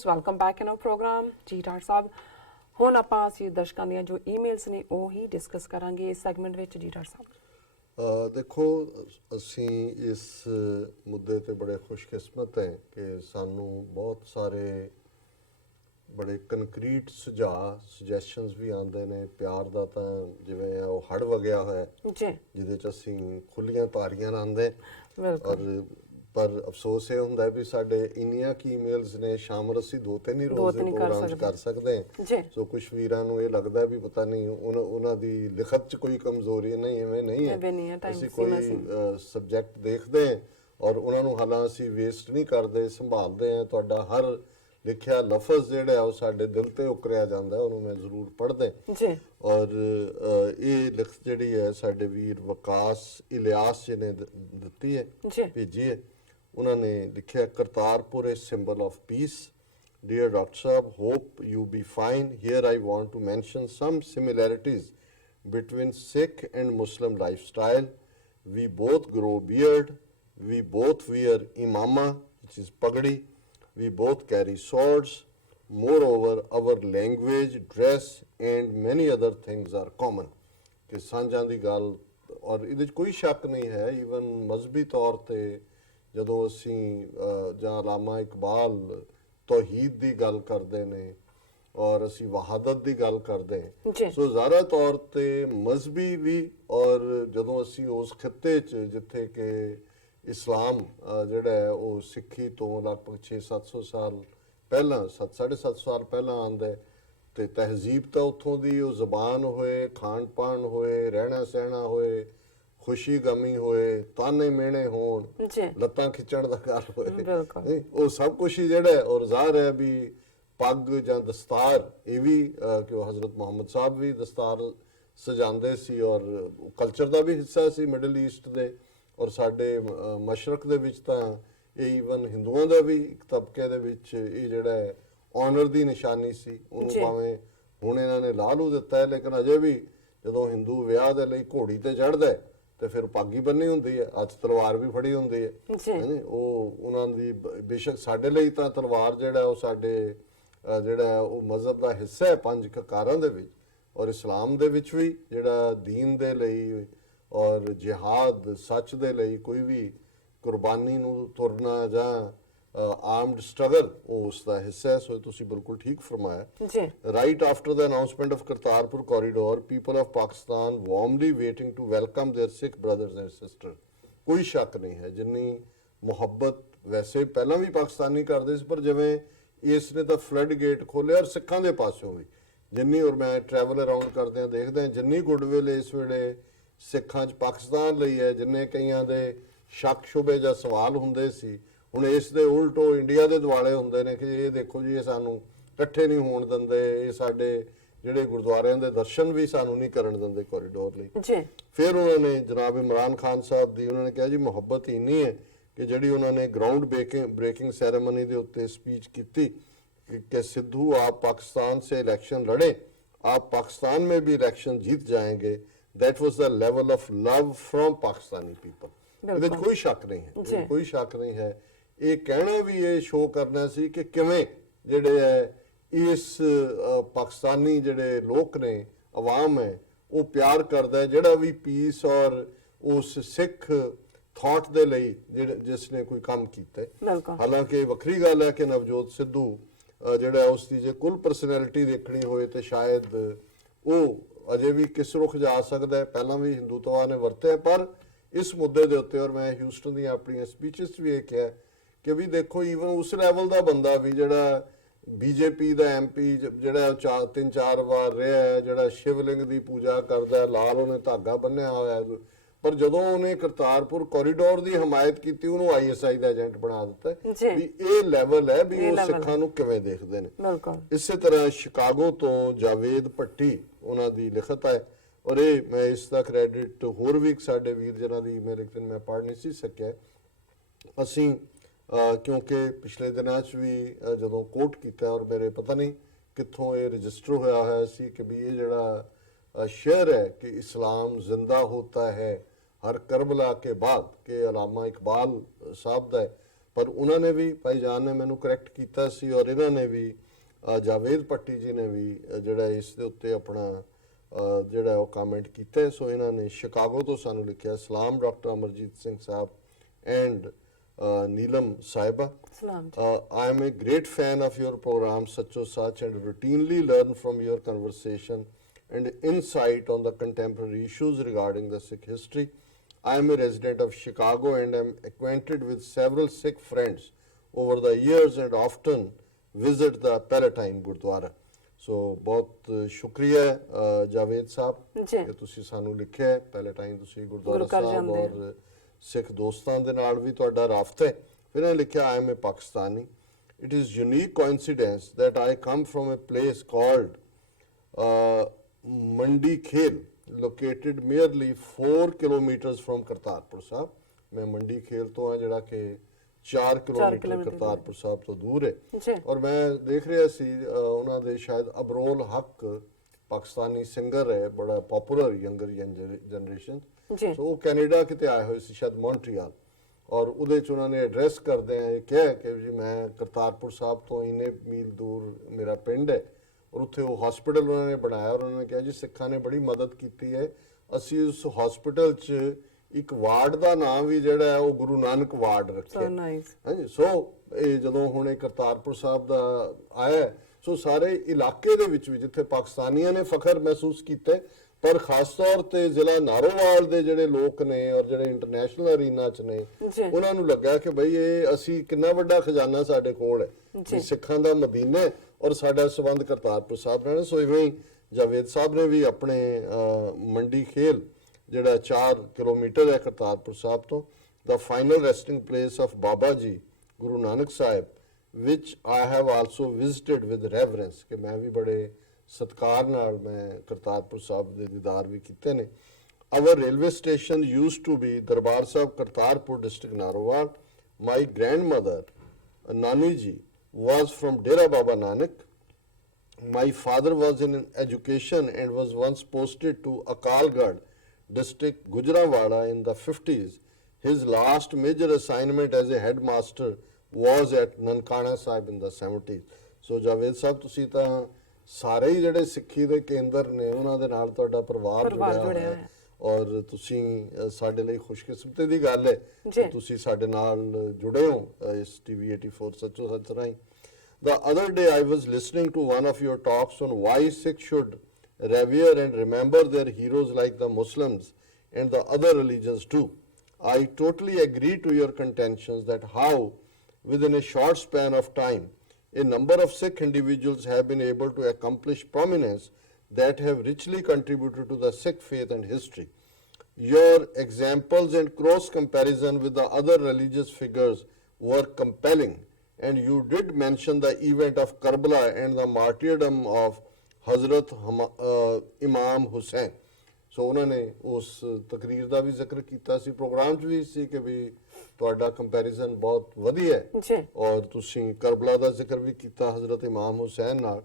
viewers, welcome back in our program ਜੀ doctor ਸਾਹਿਬ। ਹੁਣ ਆਪਾਂ ਅਸੀਂ ਦਰਸ਼ਕਾਂ ਦੀਆਂ ਜੋ ਈਮੇਲਸ ਨੇ ਉਹ ਹੀ ਡਿਸਕਸ ਕਰਾਂਗੇ ਇਸ ਸੈਗਮੈਂਟ ਵਿੱਚ ਜੀ ਡਾਕਟਰ ਸਾਹਿਬ। ਦੇਖੋ ਅਸੀਂ ਇਸ ਮੁੱਦੇ ਤੇ ਬੜੇ ਖੁਸ਼ਕਿਸਮਤ ਹੈ ਕਿ ਸਾਨੂੰ ਬਹੁਤ ਸਾਰੇ ਬੜੇ ਕੰਕਰੀਟ ਸੁਜੈਸ਼ਨਸ ਵੀ ਆਉਂਦੇ ਨੇ। ਪਿਆਰ ਦਾ ਤਾਂ ਜਿਵੇਂ ਉਹ ਹੜ ਵਗਿਆ ਹੋਇਆ ਜੀ, ਜਿਹਦੇ 'ਚ ਅਸੀਂ ਖੁੱਲੀਆਂ ਤਾਰੀਆਂ ਲਾਉਂਦੇ ਬਿਲਕੁਲ। ਪਰ ਅਫਸੋਸ ਇਹ ਹੁੰਦਾ ਵੀ ਸਾਡੇ ਇੰਨੀਆਂ ਕੀ ਈਮੇਲਸ ਨੇ, ਸ਼ਾਮਲ ਅਸੀਂ 2-3 ਹੀ ਰੋਜ਼ ਦੇ ਪ੍ਰੋਗਰਾਮ 'ਚ ਕਰ ਸਕਦੇ ਹਾਂ। ਸੋ ਕੁਝ ਵੀਰਾਂ ਨੂੰ ਇਹ ਲੱਗਦਾ ਵੀ ਪਤਾ ਨਹੀਂ ਉਹਨਾਂ ਦੀ ਲਿਖਤ 'ਚ ਕੋਈ ਕਮਜ਼ੋਰੀ ਨਹੀਂ, ਐਵੇਂ ਨਹੀਂ ਹੈ। ਅਸੀਂ ਕੋਈ ਸਬਜੈਕਟ ਦੇਖਦੇ ਹਾਂ ਔਰ ਉਹਨਾਂ ਨੂੰ ਹਾਲਾਂ ਅਸੀਂ ਵੇਸਟ ਨਹੀਂ ਕਰਦੇ, ਸੰਭਾਲਦੇ ਹਾਂ। ਤੁਹਾਡਾ ਹਰ ਲਿਖਿਆ ਲਫ਼ਜ਼ ਜਿਹੜਾ ਉਹ ਸਾਡੇ ਦਿਲ ਤੇ ਉਕਰਿਆ ਜਾਂਦਾ, ਉਹਨੂੰ ਮੈਂ ਜ਼ਰੂਰ ਪੜ੍ਹਦਾ ਜੀ। ਔਰ ਇਹ ਲਿਖਤ ਜਿਹੜੀ ਹੈ ਸਾਡੇ ਵੀਰ ਵਿਕਾਸ ਇਲਿਆਸ ਜੀ ਨੇ ਦਿੱਤੀ ਹੈ, ਭੇਜੀ ਹੈ। ਉਹਨਾਂ ਨੇ ਲਿਖਿਆ, Kartarpur is symbol of peace. Dear Dr. Saab, hope you be fine. Here I want to mention some similarities between Sikh and Muslim lifestyle. We both grow beard. We both wear imama, which is pagdi. We both carry swords. Moreover, our language, dress and many other things are common. ਕਿ ਸਾਂਝਾਂ ਦੀ ਗੱਲ, ਔਰ ਇਹਦੇ 'ਚ ਕੋਈ ਸ਼ੱਕ ਨਹੀਂ ਹੈ। Even ਮਜ਼ਹਬੀ ਤੌਰ 'ਤੇ ਜਦੋਂ ਅਸੀਂ ਜਾਂ ਅਲਾਮਾ ਇਕਬਾਲ ਤੌਹੀਦ ਦੀ ਗੱਲ ਕਰਦੇ ਨੇ ਔਰ ਅਸੀਂ ਵਹਾਦਤ ਦੀ ਗੱਲ ਕਰਦੇ ਹਾਂ, ਸੋ ਜ਼ਾਹਰਾ ਤੌਰ 'ਤੇ ਮਜ਼ਹਬੀ ਵੀ, ਔਰ ਜਦੋਂ ਅਸੀਂ ਉਸ ਖਿੱਤੇ 'ਚ ਜਿੱਥੇ ਕਿ ਇਸਲਾਮ ਜਿਹੜਾ ਹੈ ਉਹ ਸਿੱਖੀ ਤੋਂ ਲਗਭਗ 600-700 ਸਾਲ ਪਹਿਲਾਂ, 7-7.5 ਸਾਲ ਪਹਿਲਾਂ ਆਉਂਦਾ, ਅਤੇ ਤਹਿਜ਼ੀਬ ਤਾਂ ਉੱਥੋਂ ਦੀ, ਉਹ ਜ਼ਬਾਨ ਹੋਏ, ਖਾਣ ਪਾਣ ਹੋਏ, ਰਹਿਣਾ ਸਹਿਣਾ ਹੋਏ, ਖੁਸ਼ੀ ਗਮੀ ਹੋਏ, ਤਾਨੇ ਮਿਹਣੇ ਹੋਣ, ਲੱਤਾਂ ਖਿੱਚਣ ਦਾ ਗੱਲ ਹੋਏ, ਉਹ ਸਭ ਕੁਛ ਹੀ ਜਿਹੜਾ ਹੈ। ਔਰ ਜ਼ਾਹਰ ਹੈ ਵੀ ਪੱਗ ਜਾਂ ਦਸਤਾਰ, ਇਹ ਵੀ ਕਿ ਉਹ ਹਜ਼ਰਤ ਮੁਹੰਮਦ ਸਾਹਿਬ ਵੀ ਦਸਤਾਰ ਸਜਾਉਂਦੇ ਸੀ ਔਰ ਕਲਚਰ ਦਾ ਵੀ ਹਿੱਸਾ ਸੀ ਮਿਡਲ ਈਸਟ ਦੇ। ਔਰ ਸਾਡੇ ਮਸ਼ਰਕ ਦੇ ਵਿੱਚ ਤਾਂ ਇਹ ਈਵਨ ਹਿੰਦੂਆਂ ਦਾ ਵੀ ਇੱਕ ਤਬਕੇ ਦੇ ਵਿੱਚ ਇਹ ਜਿਹੜਾ ਹੈ ਆਨਰ ਦੀ ਨਿਸ਼ਾਨੀ ਸੀ। ਉਹਨੂੰ ਭਾਵੇਂ ਹੁਣ ਇਹਨਾਂ ਨੇ ਲਾ ਲੂ ਦਿੱਤਾ ਹੈ, ਲੇਕਿਨ ਅਜੇ ਵੀ ਜਦੋਂ ਹਿੰਦੂ ਵਿਆਹ ਦੇ ਲਈ ਘੋੜੀ ਤੇ ਚੜ੍ਹਦਾ ਤੇ ਫਿਰ ਪੱਗ ਹੀ ਬੰਨੀ ਹੁੰਦੀ ਹੈ, ਹੱਥ ਤਲਵਾਰ ਵੀ ਫੜੀ ਹੁੰਦੀ ਹੈ। ਉਹ ਉਹਨਾਂ ਦੀ ਬੇਸ਼ੱਕ ਸਾਡੇ ਲਈ ਤਾਂ ਤਲਵਾਰ ਜਿਹੜਾ ਉਹ ਸਾਡੇ ਜਿਹੜਾ ਉਹ ਮਜ਼ਹਬ ਦਾ ਹਿੱਸਾ ਹੈ 5 ਕਕਾਰਾਂ ਦੇ ਵਿੱਚ, ਔਰ ਇਸਲਾਮ ਦੇ ਵਿੱਚ ਵੀ ਜਿਹੜਾ ਦੀਨ ਦੇ ਲਈ ਔਰ ਜਿਹਾਦ ਸੱਚ ਦੇ ਲਈ ਕੋਈ ਵੀ ਕੁਰਬਾਨੀ ਨੂੰ ਤੁਰਨਾ ਜਾਂ ਆਰਮਡ ਸਟਰਗਲ, ਉਹ ਉਸ ਦਾ ਹਿੱਸਾ ਹੈ। ਸੋ ਤੁਸੀਂ ਬਿਲਕੁਲ ਠੀਕ ਫਰਮਾਇਆ। Right after the announcement of Kartarpur corridor, people of Pakistan warmly waiting to welcome their Sikh brothers and sister. ਕੋਈ ਸ਼ੱਕ ਨਹੀਂ ਹੈ, ਜਿੰਨੀ ਮੁਹੱਬਤ ਵੈਸੇ ਪਹਿਲਾਂ ਵੀ ਪਾਕਿਸਤਾਨੀ ਕਰਦੇ ਸੀ, ਪਰ ਜਿਵੇਂ ਇਸ ਨੇ ਤਾਂ ਫਲੱਡ ਗੇਟ ਖੋਲ੍ਹਿਆ ਔਰ ਸਿੱਖਾਂ ਦੇ ਪਾਸਿਓਂ ਵੀ ਜਿੰਨੀ, ਔਰ ਮੈਂ ਟਰੈਵਲ ਅਰਾਊਂਡ ਕਰਦੇ ਹਾਂ ਦੇਖਦੇ ਹਾਂ ਜਿੰਨੀ ਗੁੱਡਵਿਲ ਇਸ ਵੇਲੇ ਸਿੱਖਾਂ 'ਚ ਪਾਕਿਸਤਾਨ ਲਈ ਹੈ, ਜਿੰਨੇ ਕਈਆਂ ਦੇ ਸ਼ੱਕ ਸ਼ੁਬੇ ਜਾਂ ਸਵਾਲ ਹੁੰਦੇ ਸੀ, ਹੁਣ ਇਸ ਦੇ ਉਲਟ ਉਹ ਇੰਡੀਆ ਦੇ ਦੁਆਲੇ ਹੁੰਦੇ ਨੇ ਕਿ ਇਹ ਦੇਖੋ ਜੀ ਇਹ ਸਾਨੂੰ ਇਕੱਠੇ ਨਹੀਂ ਹੋਣ ਦਿੰਦੇ, ਇਹ ਸਾਡੇ ਜਿਹੜੇ ਗੁਰਦੁਆਰਿਆਂ ਦੇ ਦਰਸ਼ਨ ਵੀ ਸਾਨੂੰ ਨਹੀਂ ਕਰਨ ਦਿੰਦੇ ਕੋਰੀਡੋਰ ਲਈ। ਫਿਰ ਉਹਨਾਂ ਨੇ ਜਨਾਬ ਇਮਰਾਨ ਖਾਨ ਸਾਹਿਬ ਦੀ, ਉਹਨਾਂ ਨੇ ਕਿਹਾ ਜੀ ਮੁਹੱਬਤ ਇੰਨੀ ਹੈ ਕਿ ਜਿਹੜੀ ਉਹਨਾਂ ਨੇ ਗਰਾਊਂਡ ब्रेकिंग ਸੈਰੇਮਨੀ ਦੇ ਉੱਤੇ ਸਪੀਚ ਕੀਤੀ कि सिद्धू आप पाकिस्तान से इलेक्शन लड़े, आप पाकिस्तान में भी इलेक्शन जीत जाएंगे। That was the level of love from Pakistani people. ਇਹਦੇ 'ਚ ਕੋਈ ਸ਼ੱਕ ਨਹੀਂ ਹੈ, ਕੋਈ ਸ਼ੱਕ ਨਹੀਂ ਹੈ। ਇਹ ਕਹਿਣਾ ਵੀ ਇਹ ਸ਼ੋਅ ਕਰਨਾ ਸੀ ਕਿ ਕਿਵੇਂ ਜਿਹੜੇ ਹੈ ਇਸ ਪਾਕਿਸਤਾਨੀ ਜਿਹੜੇ ਲੋਕ ਨੇ, ਆਵਾਮ ਹੈ, ਉਹ ਪਿਆਰ ਕਰਦਾ ਜਿਹੜਾ ਵੀ ਪੀਸ ਔਰ ਉਸ ਸਿੱਖ ਥਾਟ ਦੇ ਲਈ ਜਿਸ ਨੇ ਕੋਈ ਕੰਮ ਕੀਤਾ। ਹਾਲਾਂਕਿ ਵੱਖਰੀ ਗੱਲ ਹੈ ਕਿ ਨਵਜੋਤ ਸਿੱਧੂ ਜਿਹੜਾ ਉਸ ਦੀ ਜੇ ਕੁੱਲ ਪਰਸਨੈਲਿਟੀ ਦੇਖਣੀ ਹੋਏ ਤੇ ਸ਼ਾਇਦ ਉਹ ਅਜੇ ਵੀ ਕਿਸ ਰੁਖ ਜਾ ਸਕਦਾ। ਪਹਿਲਾਂ ਵੀ ਹਿੰਦੂਤਵਾ ਨੇ ਵਰਤਿਆ, ਪਰ ਇਸ ਮੁੱਦੇ ਦੇ ਉੱਤੇ, ਔਰ ਮੈਂ ਹਿਊਸਟਨ ਦੀਆਂ ਆਪਣੀਆਂ ਸਪੀਚਸ ਵੀ ਇਹ ਕਿਹਾ ਕਿ ਵੀ ਦੇਖੋ ਈਵਨ ਉਸ ਲੈਵਲ ਦਾ ਬੰਦਾ ਵੀ ਜਿਹੜਾ ਬੀਜੇਪੀ ਦਾ ਐਮਪੀ ਜਿਹੜਾ 3-4 ਵਾਰ ਰਿਹਾ, ਜਿਹੜਾ ਸ਼ਿਵਲਿੰਗ ਦੀ ਪੂਜਾ ਕਰਦਾ, ਲਾਲ ਉਹਨੇ ਧਾਗਾ ਬੰਨਿਆ ਹੋਇਆ, ਪਰ ਜਦੋਂ ਉਹਨੇ ਕਰਤਾਰਪੁਰ ਕੋਰੀਡੋਰ ਦੀ ਹਮਾਇਤ ਕੀਤੀ ਉਹਨੂੰ ISI ਦਾ ਏਜੰਟ ਬਣਾ ਦਿੱਤਾ। ਵੀ ਇਹ ਲੈਵਲ ਹੈ ਵੀ ਉਹ ਸਿੱਖਾਂ ਨੂੰ ਕਿਵੇਂ ਦੇਖਦੇ ਨੇ। ਇਸੇ ਤਰ੍ਹਾਂ ਸ਼ਿਕਾਗੋ ਤੋਂ ਜਾਵੇਦ ਭੱਟੀ, ਉਹਨਾਂ ਦੀ ਲਿਖਤ ਹੈ, ਔਰ ਇਹ ਮੈਂ ਇਸ ਦਾ ਕ੍ਰੈਡਿਟ ਹੋਰ ਵੀ ਸਾਡੇ ਵੀਰ ਜਨਾਂ ਦੀ ਈਮੇਲ ਇੱਕ ਦਿਨ ਮੈਂ ਪੜ੍ਹ ਨਹੀਂ ਸੀ ਸਕਿਆ। ਅਸੀਂ ਕਿਉਂਕਿ ਪਿਛਲੇ ਦਿਨਾਂ 'ਚ ਵੀ ਜਦੋਂ ਕੋਟ ਕੀਤਾ, ਔਰ ਮੇਰੇ ਪਤਾ ਨਹੀਂ ਕਿੱਥੋਂ ਇਹ ਰਜਿਸਟਰ ਹੋਇਆ ਹੋਇਆ ਸੀ ਕਿ ਵੀ ਇਹ ਜਿਹੜਾ ਸ਼ੇਅਰ ਹੈ ਕਿ ਇਸਲਾਮ ਜ਼ਿੰਦਾ ਹੋਤਾ ਹੈ ਹਰ ਕਰਬਲਾ ਕੇ ਬਾਅਦ, ਕਿ ਅਲਾਮਾ ਇਕਬਾਲ ਸਾਹਿਬ ਦਾ ਹੈ। ਪਰ ਉਹਨਾਂ ਨੇ ਵੀ ਭਾਈਜਾਨ ਨੇ ਮੈਨੂੰ ਕਰੈਕਟ ਕੀਤਾ ਸੀ ਔਰ ਇਹਨਾਂ ਨੇ ਵੀ ਜਾਵੇਦ ਪੱਟੀ ਜੀ ਨੇ ਵੀ ਜਿਹੜਾ ਇਸ ਦੇ ਉੱਤੇ ਆਪਣਾ ਜਿਹੜਾ ਉਹ ਕਮੈਂਟ ਕੀਤਾ। ਸੋ ਇਹਨਾਂ ਨੇ ਸ਼ਿਕਾਗੋ ਤੋਂ ਸਾਨੂੰ ਲਿਖਿਆ, ਸਲਾਮ doctor Amarjit Singh Sahib and Neelam Sahiba. I am a great fan of your program Sacho Sach and routinely learn from your conversation and insight on the contemporary issues regarding the Sikh history. I am a resident of Chicago and am acquainted with several Sikh friends over the years and often visit the Palatine Gurdwara. So ਬਹੁਤ ਸ਼ੁਕਰੀਆ ਜਾਵੇਦ ਸਾਹਿਬ ਕਿ ਤੁਸੀਂ ਸਾਨੂੰ ਲਿਖਿਆ। ਪੈਲੇਟਾਈਨ ਤੁਸੀਂ ਗੁਰਦੁਆਰਾ ਸਾਹਿਬ ਔਰ ਸਿੱਖ ਦੋਸਤਾਂ ਦੇ ਨਾਲ ਵੀ ਤੁਹਾਡਾ ਰਾਬਤਾ ਹੈ। ਫਿਰ ਇਹਨੇ ਲਿਖਿਆ, I am a Pakistani. It is unique coincidence that I come from a place called Mandi Khel, located merely 4 kilometers from Kartarpur Sahib. मैं मंडी खेल तो हाँ ਜਿਹੜਾ ਕਿ 4 ਕਿਲੋਮੀਟਰ ਕਰਤਾਰਪੁਰ ਸਾਹਿਬ ਤੋਂ ਦੂਰ ਹੈ। ਔਰ ਮੈਂ ਦੇਖ ਰਿਹਾ ਸੀ ਉਹਨਾਂ ਦੇ ਸ਼ਾਇਦ ਅਬਰੋਲ ਹੱਕ ਪਾਕਿਸਤਾਨੀ ਸਿੰਗਰ ਹੈ, ਬੜਾ ਪਪੂਲਰ ਯੰਗਰ ਜਨਰੇਸ਼ਨ। ਸੋ ਉਹ ਕੈਨੇਡਾ ਕਿਤੇ ਆਏ ਹੋਏ ਸੀ, ਸ਼ਾਇਦ ਮੌਂਟਰੀਅਲ, ਔਰ ਉਹਦੇ 'ਚ ਉਹਨਾਂ ਨੇ ਐਡਰੈਸ ਕਰਦੇ ਆ ਇਹ ਕਿਹਾ ਕਿ ਜੀ ਮੈਂ ਕਰਤਾਰਪੁਰ ਸਾਹਿਬ ਤੋਂ ਇੰਨੇ ਮੀਲ ਦੂਰ ਮੇਰਾ ਪਿੰਡ ਹੈ ਔਰ ਉੱਥੇ ਉਹ ਹਸਪੀਟਲ ਉਹਨਾਂ ਨੇ ਬਣਾਇਆ ਔਰ ਉਹਨਾਂ ਨੇ ਕਿਹਾ ਜੀ ਸਿੱਖਾਂ ਨੇ ਬੜੀ ਮਦਦ ਕੀਤੀ ਹੈ, ਅਸੀਂ ਉਸ ਹਸਪੀਟਲ 'ਚ ਇੱਕ ਵਾਰਡ ਦਾ ਨਾਮ ਵੀ ਜਿਹੜਾ ਹੈ ਉਹ ਗੁਰੂ ਨਾਨਕ ਵਾਰਡ ਰੱਖਿਆ। ਹਾਂਜੀ, ਸੋ ਇਹ ਜਦੋਂ ਹੁਣ ਇਹ ਕਰਤਾਰਪੁਰ ਸਾਹਿਬ ਦਾ ਆਇਆ, ਸੋ ਸਾਰੇ ਇਲਾਕੇ ਦੇ ਵਿੱਚ ਵੀ ਜਿੱਥੇ ਪਾਕਿਸਤਾਨੀਆਂ ਨੇ ਫਖਰ ਮਹਿਸੂਸ ਕੀਤਾ, ਪਰ ਖਾਸ ਤੌਰ ਤੇ ਜ਼ਿਲ੍ਹਾ ਨਾਰੋਵਾਲ ਦੇ ਜਿਹੜੇ ਲੋਕ ਨੇ ਔਰ ਜਿਹੜੇ ਇੰਟਰਨੈਸ਼ਨਲ ਅਰੀਨਾ 'ਚ ਨੇ ਉਹਨਾਂ ਨੂੰ ਲੱਗਾ ਕਿ ਬਈ ਇਹ ਅਸੀਂ ਕਿੰਨਾ ਵੱਡਾ ਖਜ਼ਾਨਾ ਸਾਡੇ ਕੋਲ ਹੈ, ਸਿੱਖਾਂ ਦਾ ਮਦੀਨਾ ਔਰ ਸਾਡਾ ਸੰਬੰਧ ਕਰਤਾਰਪੁਰ ਸਾਹਿਬ ਨਾਲ। ਸੋ ਇਵੇਂ ਹੀ ਜਾਵੇਦ ਸਾਹਿਬ ਨੇ ਵੀ ਆਪਣੇ ਮੰਡੀ ਖੇਲ ਜਿਹੜਾ 4 ਕਿਲੋਮੀਟਰ ਹੈ ਕਰਤਾਰਪੁਰ ਸਾਹਿਬ ਤੋਂ, the final resting place of Baba Ji, Guru Nanak Sahib, which I have also visited with reverence, ਕਿ ਮੈਂ ਵੀ ਬੜੇ ਸਤਿਕਾਰ ਨਾਲ ਮੈਂ ਕਰਤਾਰਪੁਰ ਸਾਹਿਬ ਦੇ ਦੀਦਾਰ ਵੀ ਕੀਤੇ ਨੇ। Our railway station used to be Darbar Sahib, Kartarpur district, Narowal. My grandmother, Nani Ji, was from Dera Baba Nanak. My father was in education and was once posted to Akalgarh district, Gujranwala, in the 50s. His last major assignment as a headmaster was at Nankana Sahib in the 70s. So Javed Sahib, ਤੁਸੀਂ ਤਾਂ ਸਾਰੇ ਹੀ ਜਿਹੜੇ ਸਿੱਖੀ ਦੇ ਕੇਂਦਰ ਨੇ ਉਹਨਾਂ ਦੇ ਨਾਲ ਤੁਹਾਡਾ ਪਰਿਵਾਰ ਜੁੜਿਆ ਹੋਇਆ ਹੈ ਔਰ ਤੁਸੀਂ ਸਾਡੇ ਲਈ ਖੁਸ਼ਕਿਸਮਤੀ ਦੀ ਗੱਲ ਹੈ ਕਿ ਤੁਸੀਂ ਸਾਡੇ ਨਾਲ ਜੁੜੇ ਹੋ ਇਸ TV 84 ਸੱਚੋ ਸੱਚ ਰਾਹੀਂ। The other day I was listening to one of your talks on why Sikhs should revere and remember their heroes like the Muslims and the other religions too. I totally agree to your contentions that how within a short span of time a number of Sikh individuals have been able to accomplish prominence that have richly contributed to the Sikh faith and history. Your examples and cross comparison with the other religious figures were compelling, and you did mention the event of Karbala and the martyrdom of Hazrat Imam Hussain. ਸੋ ਉਹਨਾਂ ਨੇ ਉਸ ਤਕਰੀਰ ਦਾ ਵੀ ਜ਼ਿਕਰ ਕੀਤਾ ਸੀ, programme 'ਚ ਵੀ ਸੀ ਕਿ ਵੀ ਤੁਹਾਡਾ comparison ਬਹੁਤ ਵਧੀਆ ਹੈ ਔਰ ਤੁਸੀਂ ਕਰਬਲਾ ਦਾ ਜ਼ਿਕਰ ਵੀ ਕੀਤਾ ਹਜ਼ਰਤ ਇਮਾਮ ਹੁਸੈਨ ਨਾਲ।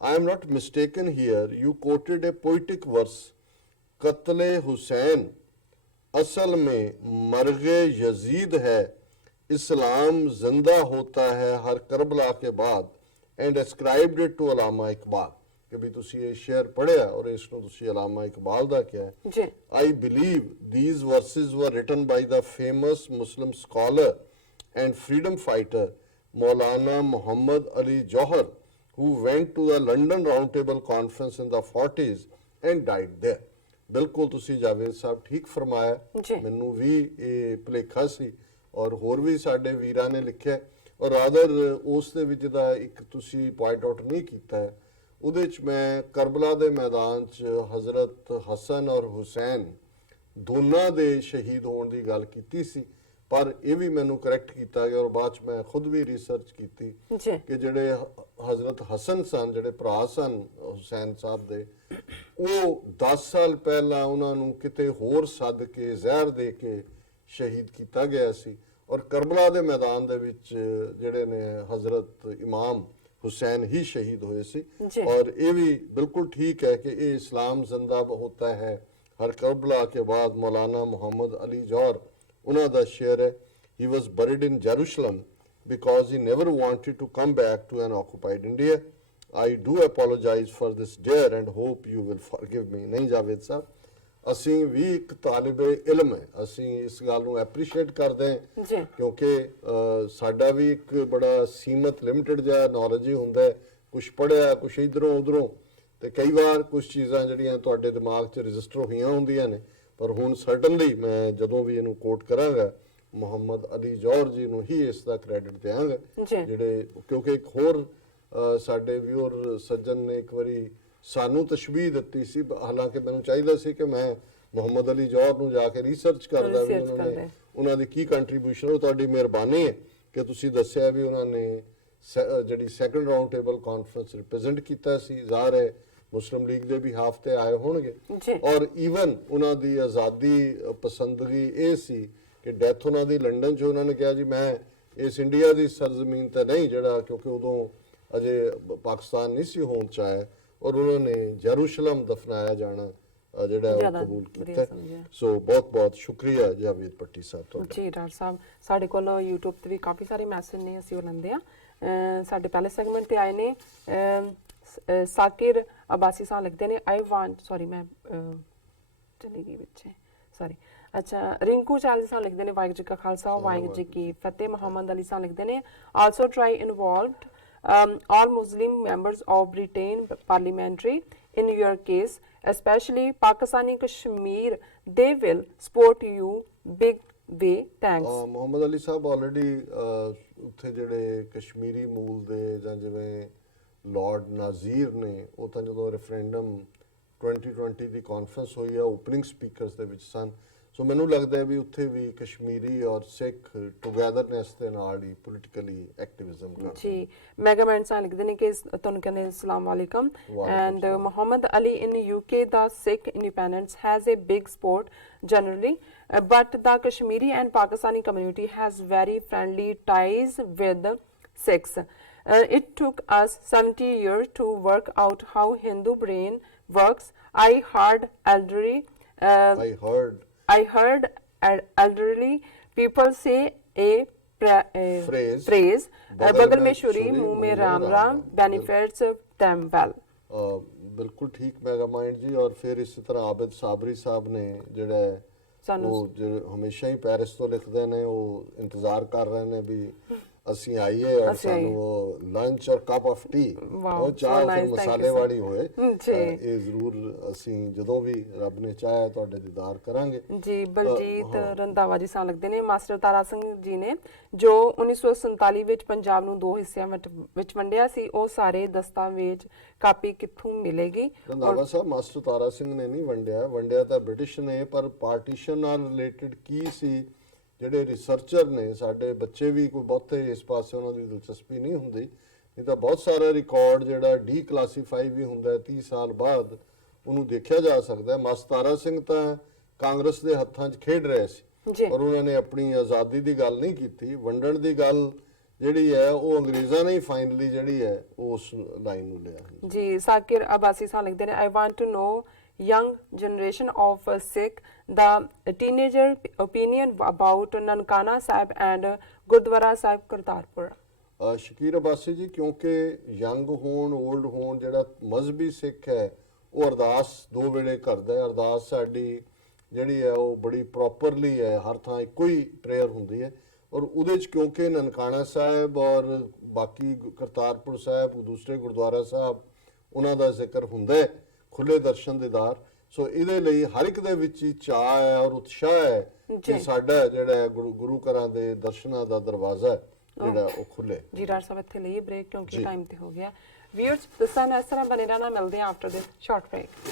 I am not mistaken here, you quoted a poetic verse, कत्ले हुसैन असल में मर्गे यजीद है, इस्लाम जिंदा होता है हर करबला के बाद, and ascribed it to Allama Iqbal. कि भी तुसी ये शेर पढ़िया और इसको तुसी अलामा इकबाल दा क्या है। I believe these verses were written by the famous Muslim scholar and freedom fighter Maulana Muhammad Ali Johar, who went to the London Round Table Conference in the 40s and died there. बिल्कुल तुसी जावेद साहब ठीक फरमाया, मैनू भी ये भुलेखा सी और होर भी साडे वीरां ने लिखिया और आदर उस दे विच दा एक तुसी पॉइंट आउट नहीं कीता है। ਉਹਦੇ 'ਚ ਮੈਂ ਕਰਬਲਾ ਦੇ ਮੈਦਾਨ 'ਚ ਹਜ਼ਰਤ ਹਸਨ ਔਰ ਹੁਸੈਨ ਦੋਨਾਂ ਦੇ ਸ਼ਹੀਦ ਹੋਣ ਦੀ ਗੱਲ ਕੀਤੀ ਸੀ, ਪਰ ਇਹ ਵੀ ਮੈਨੂੰ ਕਰੈਕਟ ਕੀਤਾ ਗਿਆ ਔਰ ਬਾਅਦ 'ਚ ਮੈਂ ਖੁਦ ਵੀ ਰਿਸਰਚ ਕੀਤੀ ਕਿ ਜਿਹੜੇ ਹਜ਼ਰਤ ਹਸਨ ਸਨ, ਜਿਹੜੇ ਭਰਾ ਸਨ ਹੁਸੈਨ ਸਾਹਿਬ ਦੇ, ਉਹ 10 ਸਾਲ ਪਹਿਲਾਂ ਉਹਨਾਂ ਨੂੰ ਕਿਤੇ ਹੋਰ ਸੱਦ ਕੇ ਜ਼ਹਿਰ ਦੇ ਕੇ ਸ਼ਹੀਦ ਕੀਤਾ ਗਿਆ ਸੀ ਔਰ ਕਰਬਲਾ ਦੇ ਮੈਦਾਨ ਦੇ ਵਿੱਚ ਜਿਹੜੇ ਨੇ ਹਜ਼ਰਤ ਇਮਾਮ हुसैन ही शहीद हुए सी। और ये भी बिल्कुल ठीक है कि ये इस्लाम जिंदा होता है हर करबला के बाद। मौलाना मोहम्मद अली जौहर उन्हों का शेर है, he was buried in Jerusalem because he never wanted to come back to an occupied India. I do apologize for this, dear, and hope you will forgive me. नहीं जावेद साहब, ਅਸੀਂ ਵੀ ਇੱਕ ਤਾਲਿਬ ਇਲਮ ਹੈ, ਅਸੀਂ ਇਸ ਗੱਲ ਨੂੰ ਐਪਰੀਸ਼ੀਏਟ ਕਰਦੇ ਹਾਂ ਜੀ, ਕਿਉਂਕਿ ਸਾਡਾ ਵੀ ਇੱਕ ਬੜਾ ਸੀਮਤ ਲਿਮਟਿਡ ਜਿਹਾ ਨੌਲੇਜ ਹੀ ਹੁੰਦਾ ਹੈ, ਕੁਝ ਪੜ੍ਹਿਆ ਕੁਝ ਇਧਰੋਂ ਉਧਰੋਂ, ਤੇ ਕਈ ਵਾਰ ਕੁਝ ਚੀਜ਼ਾਂ ਜਿਹੜੀਆਂ ਤੁਹਾਡੇ ਦਿਮਾਗ 'ਚ ਰਜਿਸਟਰ ਹੋਈਆਂ ਹੁੰਦੀਆਂ ਨੇ, ਪਰ ਹੁਣ ਸਰਟਨਲੀ ਮੈਂ ਜਦੋਂ ਵੀ ਇਹਨੂੰ ਕੋਟ ਕਰਾਂਗਾ ਮੁਹੰਮਦ ਅਲੀ ਜੌਹਰ ਜੀ ਨੂੰ ਹੀ ਇਸ ਦਾ ਕ੍ਰੈਡਿਟ ਦਿਆਂਗਾ, ਜਿਹੜੇ ਕਿਉਂਕਿ ਇੱਕ ਹੋਰ ਸਾਡੇ ਵਿਊਅਰ ਸੱਜਣ ਨੇ ਇੱਕ ਵਾਰੀ ਸਾਨੂੰ ਤਸ਼ਬੀਹ ਦਿੱਤੀ ਸੀ, ਹਾਲਾਂਕਿ ਮੈਨੂੰ ਚਾਹੀਦਾ ਸੀ ਕਿ ਮੈਂ ਮੁਹੰਮਦ ਅਲੀ ਜੌਹਰ ਨੂੰ ਜਾ ਕੇ ਰਿਸਰਚ ਕਰਦਾ ਵੀ ਉਹਨਾਂ ਦੀ ਕੀ ਕੰਟਰੀਬਿਊਸ਼ਨ। ਉਹ ਤੁਹਾਡੀ ਮਿਹਰਬਾਨੀ ਹੈ ਕਿ ਤੁਸੀਂ ਦੱਸਿਆ ਵੀ ਉਹਨਾਂ ਨੇ ਜਿਹੜੀ second round table conference represent ਕੀਤਾ ਸੀ, ਜ਼ਾਹਰ ਹੈ ਮੁਸਲਿਮ ਲੀਗ ਦੇ ਵੀ ਹਾਫ ਤੇ ਆਏ ਹੋਣਗੇ, ਔਰ ਈਵਨ ਉਹਨਾਂ ਦੀ ਆਜ਼ਾਦੀ ਪਸੰਦਗੀ ਇਹ ਸੀ ਕਿ ਡੈਥ ਉਹਨਾਂ ਦੀ ਲੰਡਨ 'ਚ, ਉਹਨਾਂ ਨੇ ਕਿਹਾ ਜੀ ਮੈਂ ਇਸ ਇੰਡੀਆ ਦੀ ਸਰਜ਼ਮੀਨ ਤੇ ਨਹੀਂ, ਜਿਹੜਾ ਕਿਉਂਕਿ ਉਦੋਂ ਅਜੇ ਪਾਕਿਸਤਾਨ ਨਹੀਂ ਸੀ ਹੋਣ ਚ ਆਇਆ, ਔਰ ਉਹਨਾਂ ਨੇ ਜੈਰੂਸ਼ਲਮ ਦਫਨਾਇਆ ਜਾਣਾ ਜਿਹੜਾ ਉਹ ਕਬੂਲ ਕੀਤਾ। ਸੋ ਬਹੁਤ ਬਹੁਤ ਸ਼ੁਕਰੀਆ ਜਾਵੇਦ ਪੱਟੀ ਸਾਹਿਬ ਤੁਹਾਡਾ। ਜੀ ਡਾਕਟਰ ਸਾਹਿਬ, ਸਾਡੇ ਕੋਲ YouTube ਤੇ ਵੀ ਕਾਫੀ ਸਾਰੇ ਮੈਸੇਜ ਨੇ, ਅਸੀਂ ਉਹ ਲੈਂਦੇ ਆ। ਸਾਡੇ ਪਹਿਲੇ ਸੈਗਮੈਂਟ ਤੇ ਆਏ ਨੇ ਸਾਕਿਰ ਅਬਾਸੀ ਸਾਹਿਬ ਲਿਖਦੇ ਨੇ ਆਈ ਵਾਂਟ, ਸੌਰੀ ਮੈਂ ਚਲੀ ਗਈ ਵਿੱਚ, ਸੌਰੀ, ਅੱਛਾ ਰਿੰਕੂ ਚਾਲੀ ਸਾਹਿਬ ਲਿਖਦੇ ਨੇ ਵਾਹਿਗੁਰੂ ਜੀ ਕਾ ਖਾਲਸਾ ਵਾਹਿਗੁਰੂ ਜੀ ਕੀ ਫਤਿਹ। ਮੁਹੰਮਦ ਅਲੀ ਸਾਹਿਬ ਲਿਖਦੇ ਨੇ also try involved all Muslim members of Britain parliamentary in your case, especially Pakistani Kashmir, they will support you big way. Thanks. Muhammad Ali ਸਾਹਿਬ ਆਲਰੇਡੀ ਉੱਥੇ ਜਿਹੜੇ ਕਸ਼ਮੀਰੀ ਮੂਲ ਦੇ ਜਾਂ ਜਿਵੇਂ ਲਾਰਡ ਨਾਜ਼ੀਰ ਨੇ, ਉਹ ਤਾਂ ਜਦੋਂ ਰੈਫਰੈਂਡਮ 2020 ਦੀ ਕਾਨਫਰੰਸ ਹੋਈ ਆ ਓਪਨਿੰਗ ਸਪੀਕਰਸ ਦੇ ਵਿੱਚ ਸਨ। ਸੋ ਮੈਨੂੰ ਲੱਗਦਾ ਹੈ ਵੀ ਉੱਥੇ ਵੀ ਕਸ਼ਮੀਰੀ ਔਰ ਸਿੱਖ ਟੁਗੇਦਰਨੈਸ ਦੇ ਨਾਲ ਹੀ ਪੋਲੀਟੀਕਲੀ ਐਕਟਿਵਿਜ਼ਮ ਕਰਦੇ ਜੀ। ਮੈਗਾਮੈਂਟ ਸਾਹਿਬ ਲਿਖਦੇ ਨੇ ਕਿ ਤੁਹਾਨੂੰ ਕਹਿੰਦੇ ਅਸਲਾਮ ਵਾਲੇਕਮ and Muhammad Ali in UK the Sikh independence has a big support generally, but the Kashmiri and Pakistani community has very friendly ties with Sikhs. It took us 70 years to work out how Hindu brain works. I heard elderly people say a phrase बगल में छुरी मुंह में Ram Ram benefits them well. ਬਿਲਕੁਲ ਠੀਕ mega mind ਜੀ। ਔਰ ਫਿਰ ਇਸੇ ਤਰ੍ਹਾਂ ਆਬਿਦ ਸਾਬਰੀ ਸਾਹਿਬ ਨੇ ਜਿਹੜਾ ਉਹ ਹਮੇਸ਼ਾ ਹੀ ਪੈਰਿਸ ਤੋਂ ਲਿਖਦੇ ਨੇ, ਉਹ ਇੰਤਜ਼ਾਰ ਕਰ ਰਹੇ ਨੇ ਵੀ ਅਸੀਂ ਆਈਏ ਔਰ ਸਾਨੂੰ ਲੰਚ ਔਰ ਕੱਪ ਆਫ ਟੀ, ਉਹ ਚਾਹ ਫਿਰ ਮਸਾਲੇ ਵਾਲੀ ਹੋਏ। ਇਹ ਜ਼ਰੂਰ ਅਸੀਂ ਜਦੋਂ ਵੀ ਰੱਬ ਨੇ ਚਾਹਿਆ ਤੁਹਾਡੇ ਦੀਦਾਰ ਕਰਾਂਗੇ ਜੀ। ਬਲਜੀਤ ਰੰਧਾਵਾ ਜੀ ਸਾਂ ਲੱਗਦੇ ਨੇ ਮਾਸਟਰ ਤਾਰਾ ਸਿੰਘ ਜੀ ਨੇ ਜੋ 1947 ਵਿੱਚ ਪੰਜਾਬ ਨੂੰ 2 ਹਿੱਸਿਆਂ ਵਿੱਚ ਵੰਡਿਆ ਸੀ, ਉਹ ਸਾਰੇ ਦਸਤਾਵੇਜ਼ ਕਾਪੀ ਕਿੱਥੋਂ ਮਿਲੇਗੀ? ਰੰਧਾਵਾ ਸਾਹਿਬ, ਮਾਸਟਰ ਤਾਰਾ ਸਿੰਘ ਨੇ ਨਹੀਂ ਵੰਡਿਆ ਤਾਂ ਬ੍ਰਿਟਿਸ਼ ਨੇ, ਪਰ ਪਾਰਟੀਸ਼ਨ ਨਾਲ ਰਿਲੇਟਡ ਕੀ ਸੀ, ਜਿਹੜੇ ਰਿਸਰਚਰ ਨੇ ਸਾਡੇ ਬੱਚੇ ਵੀ ਕੋਈ ਬਹੁਤੇ ਇਸ ਪਾਸੇ ਉਹਨਾਂ ਦੀ ਦਿਲਚਸਪੀ ਨਹੀਂ ਹੁੰਦੀ, ਨਹੀਂ ਤਾਂ ਬਹੁਤ ਸਾਰਾ ਰਿਕਾਰਡ ਜਿਹੜਾ ਡੀਕਲਾਸੀਫਾਈ ਵੀ ਹੁੰਦਾ 30 ਸਾਲ ਬਾਅਦ ਉਹਨੂੰ ਦੇਖਿਆ ਜਾ ਸਕਦਾ। ਮਾਸਟਰ ਤਾਰਾ ਸਿੰਘ ਤਾਂ ਕਾਂਗਰਸ ਦੇ ਹੱਥਾਂ 'ਚ ਖੇਡ ਰਹੇ ਸੀ, ਔਰ ਉਹਨਾਂ ਨੇ ਆਪਣੀ ਆਜ਼ਾਦੀ ਦੀ ਗੱਲ ਨਹੀਂ ਕੀਤੀ, ਵੰਡਣ ਦੀ ਗੱਲ ਜਿਹੜੀ ਹੈ ਉਹ ਅੰਗਰੇਜ਼ਾਂ ਨੇ ਫਾਈਨਲੀ ਜਿਹੜੀ ਹੈ ਉਸ ਲਾਈਨ ਨੂੰ ਲਿਆ ਜੀ। ਸਾਕਿਰ ਅਬਾਸੀ ਸਾਹਿਬ ਲਿਖਦੇ ਨੇ I want to know young generation of Sikh the teenager opinion about Nankana Sahib and Gurdwara Sahib Kartarpur. Shakir Abbasi ji, ਕਿਉਂਕਿ ਯੰਗ ਹੋਣ 올ਡ ਹੋਣ, ਜਿਹੜਾ ਮਜ਼ਹਬੀ ਸਿੱਖ ਹੈ ਉਹ ਅਰਦਾਸ 2 ਵੇਲੇ ਕਰਦਾ ਹੈ। ਅਰਦਾਸ ਸਾਡੀ ਜਿਹੜੀ ਹੈ ਉਹ ਬੜੀ ਪ੍ਰੋਪਰਲੀ ਹੈ, ਹਰ ਥਾਂ ਇੱਕੋ ਹੀ ਪ੍ਰੇਅਰ ਹੁੰਦੀ ਹੈ, ਔਰ ਉਹਦੇ 'ਚ ਕਿਉਂਕਿ ਨਨਕਾਣਾ ਸਾਹਿਬ ਔਰ ਬਾਕੀ ਕਰਤਾਰਪੁਰ ਸਾਹਿਬ ਦੂਸਰੇ ਗੁਰਦੁਆਰਾ ਸਾਹਿਬ ਉਹਨਾਂ ਦਾ ਜ਼ਿਕਰ ਹੁੰਦਾ ਹੈ, ਖੁੱਲੇ ਦਰਸ਼ਨ ਦੀਦਾਰ। ਸੋ ਇਹਦੇ ਲਈ ਹਰ ਇੱਕ ਦੇ ਵਿੱਚ ਹੀ ਚਾਅ ਹੈ ਔਰ ਉਤਸ਼ਾਹ ਹੈ ਕਿ ਸਾਡਾ ਜਿਹੜਾ ਗੁਰੂ ਘਰਾਂ ਦੇ ਦਰਸ਼ਨਾਂ ਦਾ ਦਰਵਾਜ਼ਾ ਜਿਹੜਾ ਉਹ ਖੁੱਲੇ ਜੀ। ਡਾਕਟਰ ਸਾਹਿਬ ਇੱਥੇ ਲਈਏ ਬ੍ਰੇਕ ਕਿਉਂਕਿ ਟਾਈਮ ਤੇ ਹੋ ਗਿਆ। ਵੀਅਰਸ ਦੱਸਾਂ ਇਸ ਤਰ੍ਹਾਂ ਬਣੇ ਰਹਿਣਾ, ਮਿਲਦੇ ਆ ਆਫਟਰ ਦਿਸ ਸ਼ਾਰਟ ਬ੍ਰੇਕ।